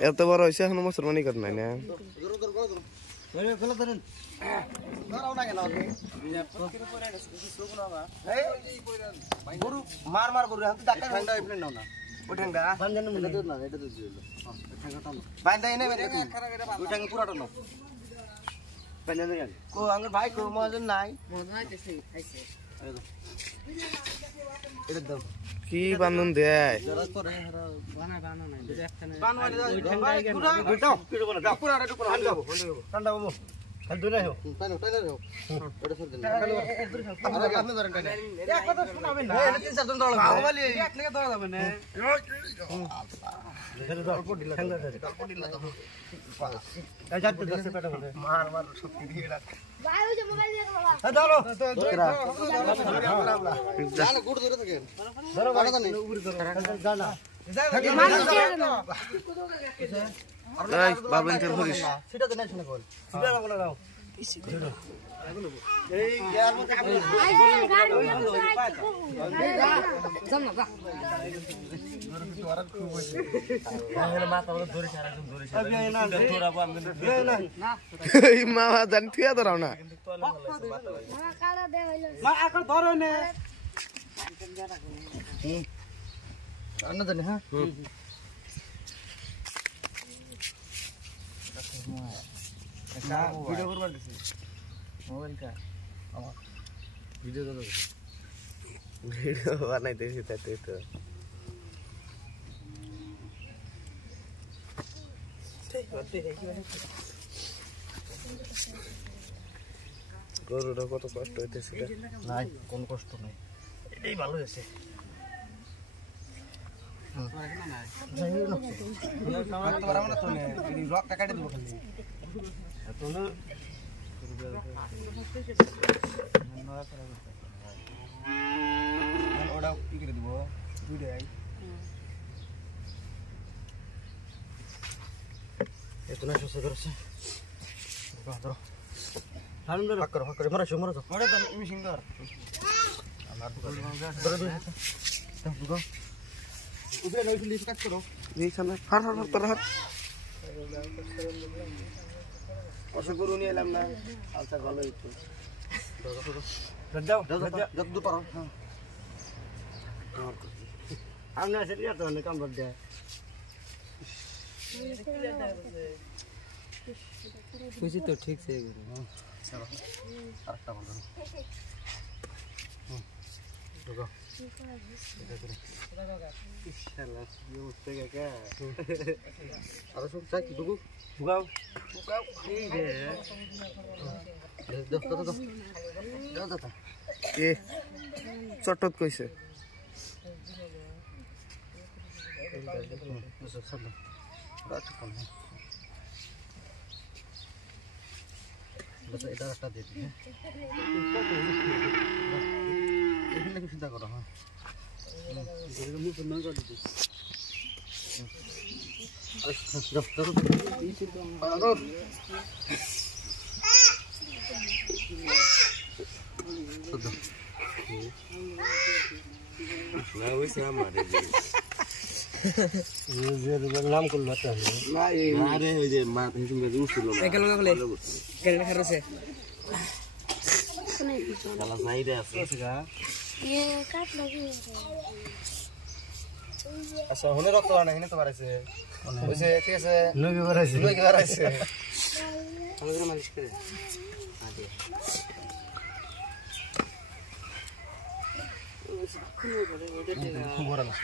এত বড় হয়েছে এখনো মুসলমানি কর নাই না মার মার গরু ঠান্ডা নাও না ওই ঠান্ডা বাইন্দা এনে পুরাটা নাও কো আঙ্গুর ভাই কো মজন নাই এটা দাও কি বান্ধন দেয় ঠান্ডা বাবু বাবা ইন্টার করিস মামা জানি থুয়া ধরাও না হ্যাঁ ভিডিও করবার দিছি মোবাইলটা আমার ভিডিও করব ভিডিও বানাইতেছি তাতে তো গরুটা কত কষ্ট হইতেছে নাই কোন কষ্ট নাই এটাই ভালো হয়েছে ওটা কি করে দিব দুইটাই এত না সুস্থ করছে ধরো ঠান্ডা রাখ করো মারা মারা ওটা তো আমি সিঙ্গার আমার ধরো ধরো উপরে নইছে লিফট কাট করো এইখানে হার হার তোর হার অসুখ গরু নিয়ে এলাম না আচ্ছা ভালো একটু দাও যত দূর পারো হ্যাঁ আমি না সেটা তো না কামড় দেয় খুশি তো ঠিক সে গরু চলো আরেকটা বন্ধ ঢোকো ইনশাআল্লাহ ये उससे क्या अरे सब चेक ढुको ढुकाओ ठीक है दो এ চটত কইছে बस इधर हटा देते हैं देखने की चिंता करो हाँ मुंह पर ना कर दो जब না ওইসে আমারে ये नाम को लेते हैं না আরে ওই যে মা হিসুম কে উঠছিল না এখানে লাগলে কেন খারছে শালা সাইডে আছে ये काट लगी अच्छा होने रखतो ना हिने तो बारेছে ওইছে ঠিক আছে লগে বারাইছে আমাদের মালিশ করে আদে খুব বড় না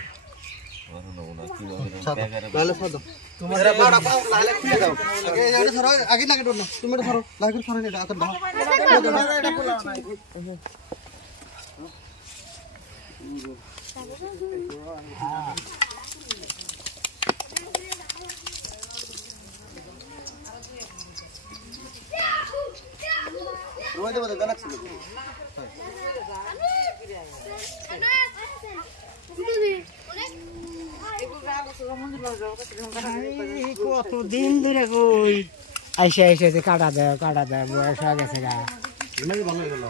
লালে ফাদো तुम्हारा बड़ा पाव लाले खुले जाओ आगे एडे सरो आगे ना डरना तुम एडे सरो लागे सरो ने आकर दाओ एडे बोला ना रोज बदल गलत से কত দিন ধরে কই আইসা আইসা কাটা দেয় বয়স হয়ে গেছে গা ভালো হয়ে গেল